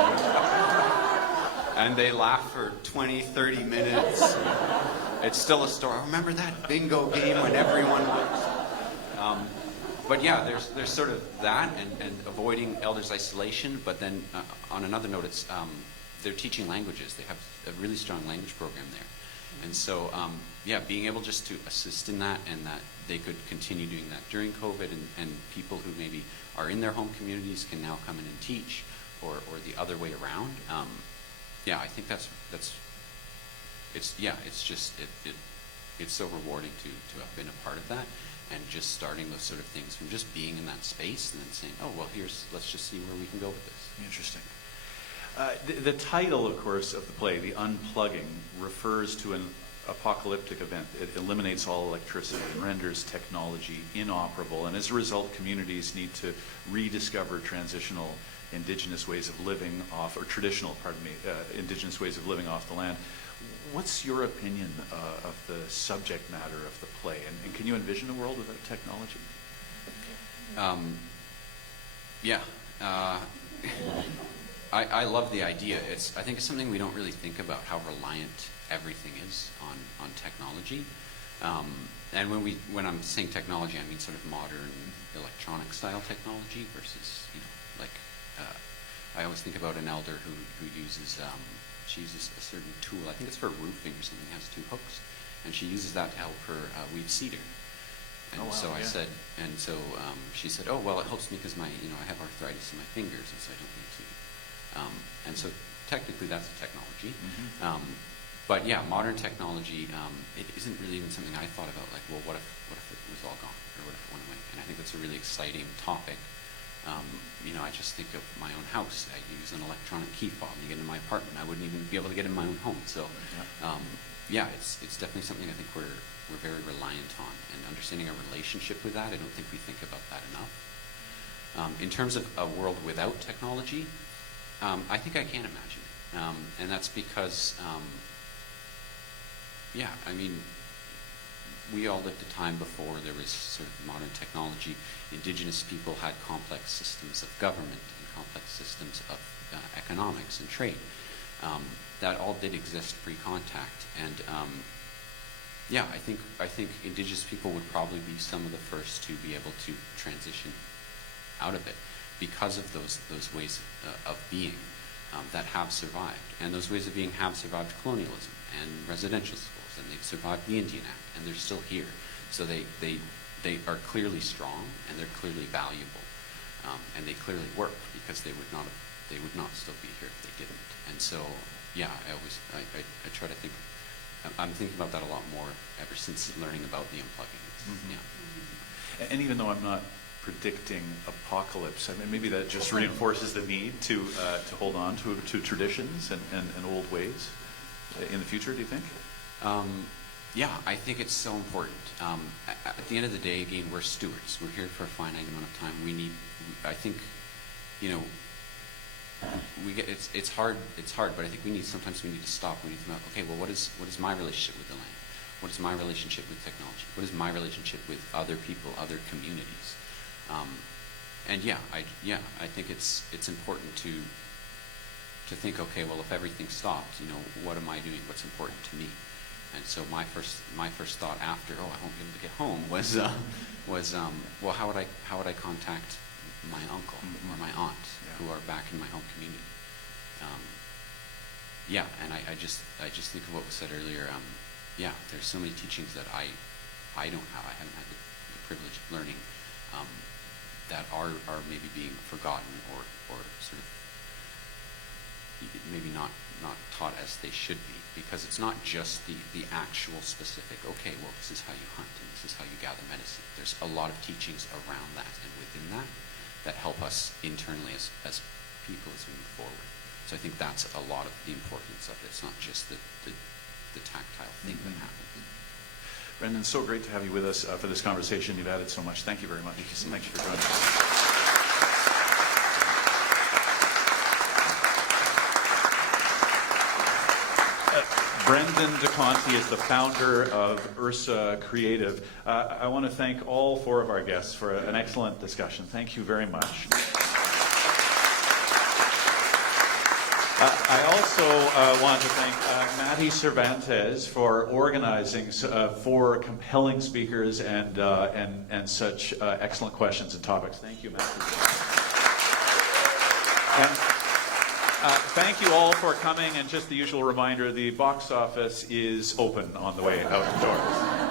And they laugh for 20, 30 minutes. It's still a story. Remember that bingo game when everyone was? But yeah, there's sort of that and avoiding elders' isolation. But then on another note, it's they're teaching languages. They have a really strong language program there. And so, being able just to assist in that, and that they could continue doing that during COVID, and people who maybe are in their home communities can now come in and teach, or the other way around. I think it's so rewarding to have been a part of that, and just starting those sort of things from just being in that space and then saying, oh, well, let's just see where we can go with this. Interesting. The title, of course, of the play, The Unplugging, refers to an apocalyptic event. It eliminates all electricity and renders technology inoperable, and as a result, communities need to rediscover traditional Indigenous ways of living off the land. What's your opinion of the subject matter of the play, and can you envision a world without technology? I love the idea. I think it's something we don't really think about, how reliant everything is on technology. And when I'm saying technology, I mean sort of modern electronic style technology versus I always think about an elder who uses she uses a certain tool. I think it's for roofing or something. It has 2 hooks, and she uses that to help her weed cedar. And she said, "Oh, well, it helps me because I have arthritis in my fingers, and so I don't need to." And so technically, that's a technology. Mm-hmm. But yeah, modern technology, it isn't really even something I thought about, like, well, what if it was all gone, or what if it went away? And I think that's a really exciting topic. I just think of my own house. I use an electronic key fob to get into my apartment. I wouldn't even be able to get in my own home. So, it's definitely something I think we're very reliant on. And understanding our relationship with that, I don't think we think about that enough. In terms of a world without technology, I think I can imagine it. And that's because, we all lived a time before there was sort of modern technology. Indigenous people had complex systems of government and complex systems of economics and trade. That all did exist pre-contact. And I think Indigenous people would probably be some of the first to be able to transition out of it because of those ways of being that have survived. And those ways of being have survived colonialism and residential schools, and they've survived the Indian Act, and they're still here. So they are clearly strong, and they're clearly valuable, and they clearly work, because they would not still be here if they didn't. And so, I try to think. I'm thinking about that a lot more ever since learning about the unplugging. Mm-hmm. And even though I'm not predicting apocalypse, I mean, maybe that just reinforces the need to hold on to traditions and old ways in the future, do you think? I think it's so important. At the end of the day, again, we're stewards. We're here for a finite amount of time. It's hard, but I think sometimes we need to stop. We need to think about, okay, well, what is my relationship with the land? What is my relationship with technology? What is my relationship with other people, other communities? I think it's important to think, okay, well, if everything stopped, what am I doing? What's important to me? And so my first thought after, I won't be able to get home, was well, how would I contact my uncle or my aunt who are back in my home community? And I just think of what was said earlier. There's so many teachings that I don't have. I haven't had the privilege of learning that are maybe being forgotten or sort of maybe not taught as they should be, because it's not just the actual specific, okay, well, this is how you hunt and this is how you gather medicine. There's a lot of teachings around that and within that help us internally as people as we move forward. So I think that's a lot of the importance of it. It's not just the tactile thing that happens. Brendan, so great to have you with us for this conversation. You've added so much. Thank you very much. Thank you so much much for joining us. Brendan Dacontie is the founder of Ursa Creative. I want to thank all four of our guests for an excellent discussion. Thank you very much. I also want to thank Matty Cervantes for organizing four compelling speakers and such excellent questions and topics. Thank you, Matty. And thank you all for coming, and just the usual reminder, the box office is open on the way out the doors.